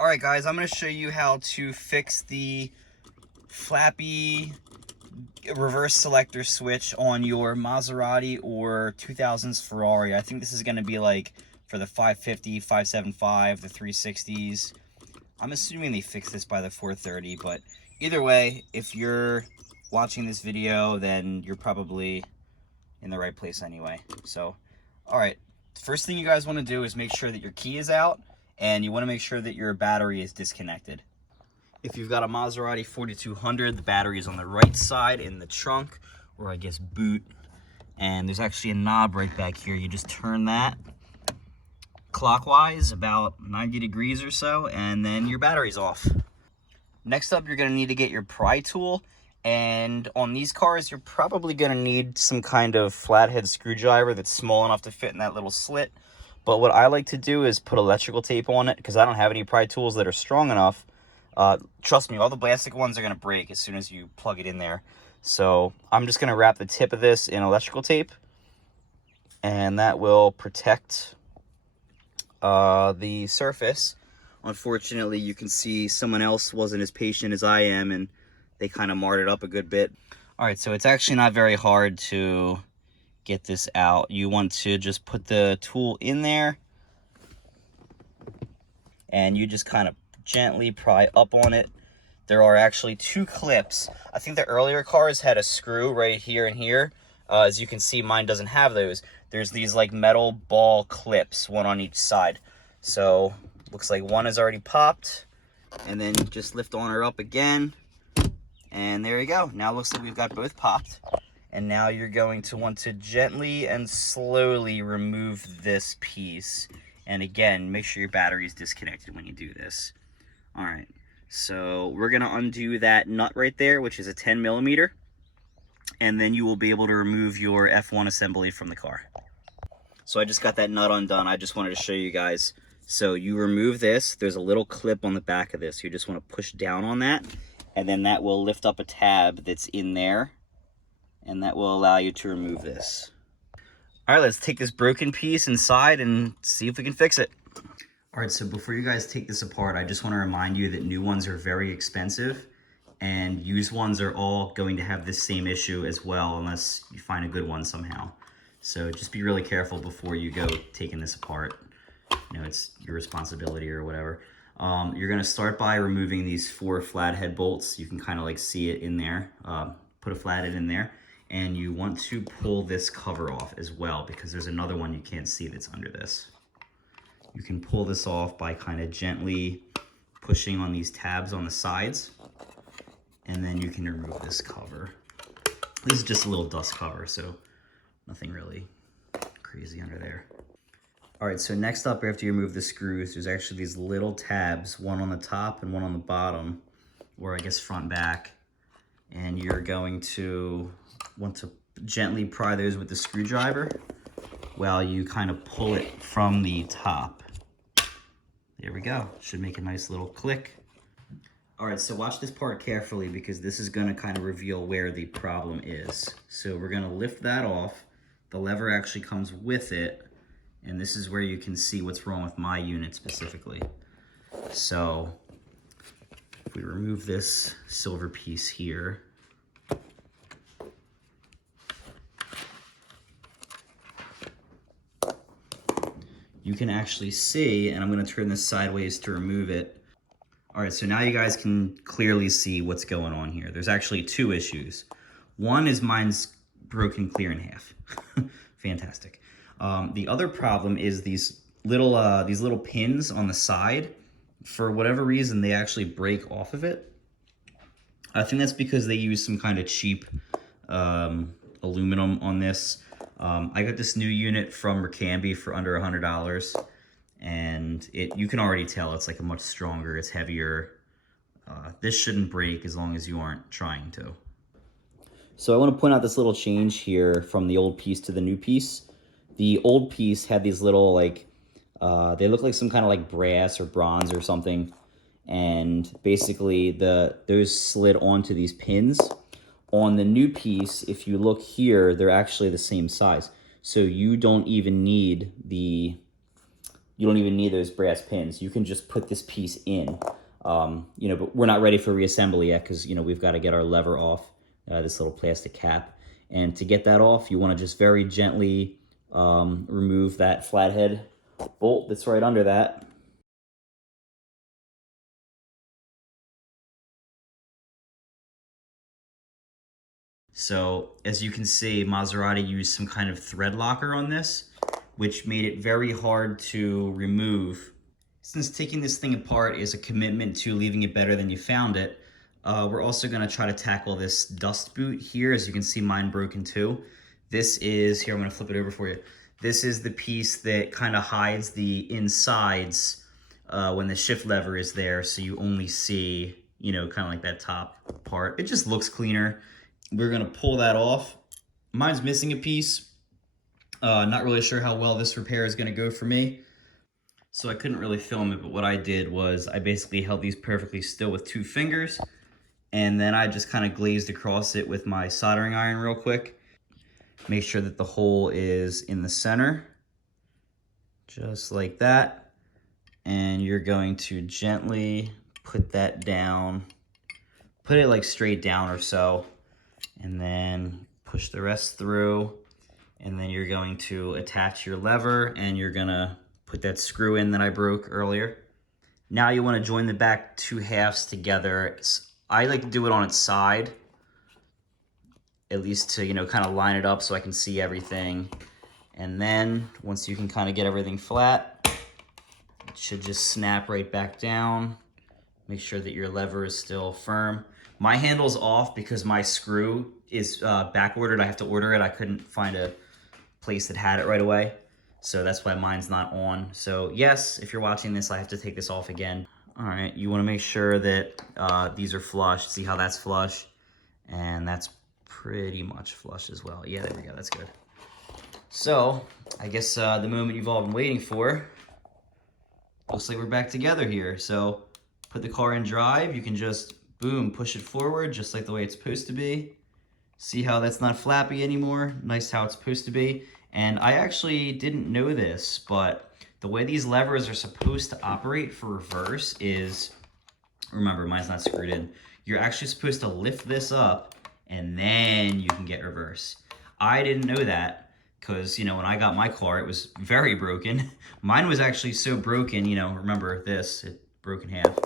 Alright guys, I'm going to show you how to fix the flappy reverse selector switch on your Maserati or 2000s Ferrari. I think this is going to be like for the 550, 575, the 360s. I'm assuming they fixed this by the 430, but either way, if you're watching this video, then you're probably in the right place anyway. So, alright, first thing you guys want to do is make sure that your key is out, and you want to make sure that your battery is disconnected. If you've got a Maserati 4200, the battery is on the right side in the trunk, or I guess boot, and there's actually a knob right back here. You just turn that clockwise about 90 degrees or so, and then your battery's off. Next up, you're going to need to get your pry tool, and on these cars, you're probably going to need some kind of flathead screwdriver that's small enough to fit in that little slit. But what I like to do is put electrical tape on it, because I don't have any pry tools that are strong enough. Trust me, all the plastic ones are going to break as soon as you plug it in there. So I'm just going to wrap the tip of this in electrical tape, and that will protect the surface. Unfortunately, you can see someone else wasn't as patient as I am, and they kind of marred it up a good bit. All right, so it's actually not very hard to get this out. You want to just put the tool in there, and you just kind of gently pry up on it. There are actually two clips. I think the earlier cars had a screw right here and here. As you can see, mine doesn't have those. There's these like metal ball clips, one on each side. So looks like one is already popped, and then just lift on her up again, and there you go. Now it looks like we've got both popped. And now you're going to want to gently and slowly remove this piece. And again, make sure your battery is disconnected when you do this. All right, so we're going to undo that nut right there, which is a 10 millimeter. And then you will be able to remove your F1 assembly from the car. So I just got that nut undone. I just wanted to show you guys. So you remove this. There's a little clip on the back of this. You just want to push down on that, and then that will lift up a tab that's in there, and that will allow you to remove this. All right, let's take this broken piece inside and see if we can fix it. All right, so before you guys take this apart, I just want to remind you that new ones are very expensive, and used ones are all going to have this same issue as well, unless you find a good one somehow. So just be really careful before you go taking this apart. You know, it's your responsibility or whatever. You're going to start by removing these 4 flathead bolts. You can kind of like see it in there. Put a flathead in there. And you want to pull this cover off as well, because there's another one you can't see that's under this. You can pull this off by kind of gently pushing on these tabs on the sides, and then you can remove this cover. This is just a little dust cover, so nothing really crazy under there. All right, so next up, after you remove the screws, there's actually these little tabs, one on the top and one on the bottom, or I guess front back. And you're going to want to gently pry those with the screwdriver while you kind of pull it from the top. There we go. Should make a nice little click. All right, so watch this part carefully, because this is going to kind of reveal where the problem is. So we're going to lift that off. The lever actually comes with it, and this is where you can see what's wrong with my unit specifically. So if we remove this silver piece here, you can actually see, and I'm going to turn this sideways to remove it. All right, so now you guys can clearly see what's going on here. There's actually 2 issues. One is mine's broken clear in half. Fantastic. The other problem is these little pins on the side. For whatever reason, they actually break off of it. I think that's because they use some kind of cheap aluminum on this. I got this new unit from Mercambi for under $100, and you can already tell it's like a much stronger, it's heavier. This shouldn't break as long as you aren't trying to. So I want to point out this little change here from the old piece to the new piece. The old piece had these little like, they look like some kind of like brass or bronze or something, and basically those slid onto these pins. On the new piece, if you look here, they're actually the same size. So you don't even need the you don't even need those brass pins. You can just put this piece in, you know, but we're not ready for reassembly yet because, you know, we've got to get our lever off this little plastic cap. And to get that off, you want to just very gently remove that flathead bolt that's right under that. So as you can see, Maserati used some kind of thread locker on this, which made it very hard to remove. Since taking this thing apart is a commitment to leaving it better than you found it, we're also going to try to tackle this dust boot here. As you can see, mine broken too. This is, here, I'm going to flip it over for you. This is the piece that kind of hides the insides when the shift lever is there, so you only see, you know, kind of like that top part. It just looks cleaner. We're going to pull that off. Mine's missing a piece. Not really sure how well this repair is going to go for me, so I couldn't really film it, but what I did was I basically held these perfectly still with 2 fingers, and then I just kind of glazed across it with my soldering iron real quick. Make sure that the hole is in the center, just like that. And you're going to gently put that down, put it like straight down or so, and then push the rest through. And then you're going to attach your lever, and you're gonna put that screw in that I broke earlier. Now you want to join the back 2 halves together. I like to do it on its side, at least to, you know, kind of line it up so I can see everything. And then once you can kind of get everything flat, it should just snap right back down. Make sure that your lever is still firm. My handle's off because my screw is back ordered. I have to order it. I couldn't find a place that had it right away, so that's why mine's not on. So yes, if you're watching this, I have to take this off again. All right, you want to make sure that these are flush. See how that's flush? And that's pretty much flush as well. Yeah, there we go, that's good. So I guess the moment you've all been waiting for. Looks like we're back together here. So put the car in drive. You can just, boom, push it forward just like the way it's supposed to be. See how that's not flappy anymore? Nice how it's supposed to be. And I actually didn't know this, but the way these levers are supposed to operate for reverse is, remember, mine's not screwed in. You're actually supposed to lift this up and then you can get reverse. I didn't know that because, you know, when I got my car, it was very broken. Mine was actually so broken, you know, remember this, it broke in half,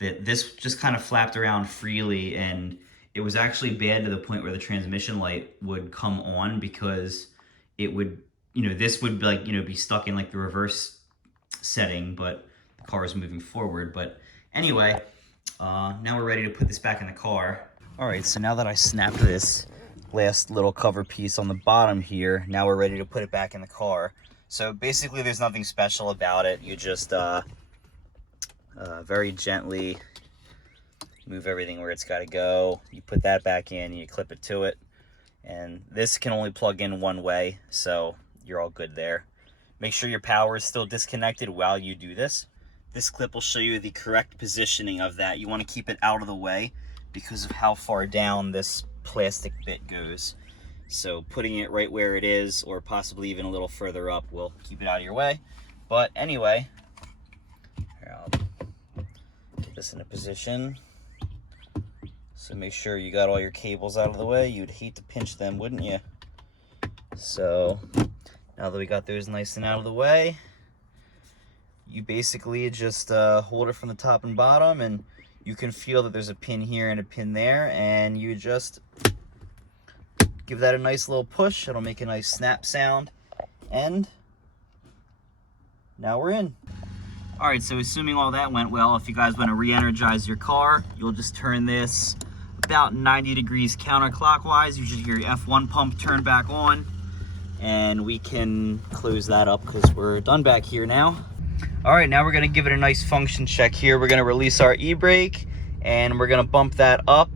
that this just kind of flapped around freely, and it was actually bad to the point where the transmission light would come on because it would, you know, this would like, you know, be stuck in like the reverse setting, but the car is moving forward. But anyway, now we're ready to put this back in the car. All right, so now that I snapped this last little cover piece on the bottom here, now we're ready to put it back in the car. So basically there's nothing special about it. You just very gently move everything where it's got to go. You put that back in, you clip it to it, and this can only plug in one way, so you're all good there. Make sure your power is still disconnected while you do this. This clip will show you the correct positioning of that. You want to keep it out of the way because of how far down this plastic bit goes. So putting it right where it is, or possibly even a little further up, will keep it out of your way. But anyway, here, I'll get this in a position. So make sure you got all your cables out of the way. You'd hate to pinch them, wouldn't you? So now that we got those nice and out of the way, you basically just hold it from the top and bottom, and you can feel that there's a pin here and a pin there, and you just give that a nice little push. It'll make a nice snap sound, and now we're in. All right, so assuming all that went well, if you guys want to re-energize your car, you'll just turn this about 90 degrees counterclockwise. You should hear your F1 pump turn back on, and we can close that up because we're done back here now. All right, now we're gonna give it a nice function check here. We're gonna release our e-brake, and we're gonna bump that up.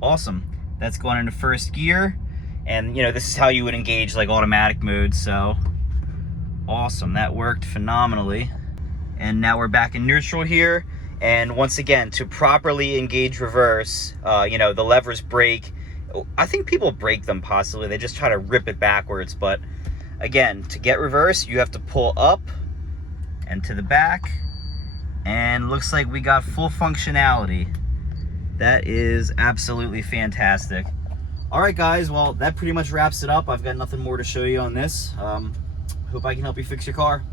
Awesome, that's going into first gear. And you know, this is how you would engage like automatic mode, so awesome, that worked phenomenally. And now we're back in neutral here. And once again, to properly engage reverse, you know, the levers break. I think people break them possibly. They just try to rip it backwards, but Again, to get reverse, you have to pull up and to the back, and looks like we got full functionality. That is absolutely fantastic. All right, guys, well, that pretty much wraps it up. I've got nothing more to show you on this. Hope I can help you fix your car.